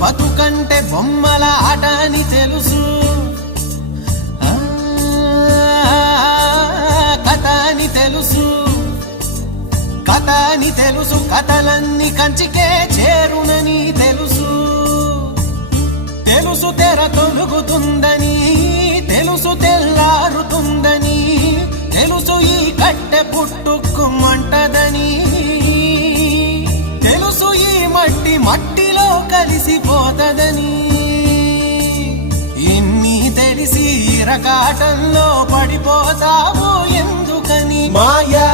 బతుకంటే బొమ్మల ఆట అని తెలుసు, కథ అని తెలుసు, కథ అని తెలుసు, కథలన్నీ కంచికే చేరునని తెలుసు. తెలుసు తెర తొలుగుతుందని, తెలుసు తెల్లారుతుందని, తెలుసు ఈ కట్టె పుట్టుకుమంటదని, తెలుసు ఈ మట్టి మట్టిలో కలిసిపోతదని. ఇన్ని తెలిసి రకాటంలో పడిపోతావు ఎందుకని? మాయా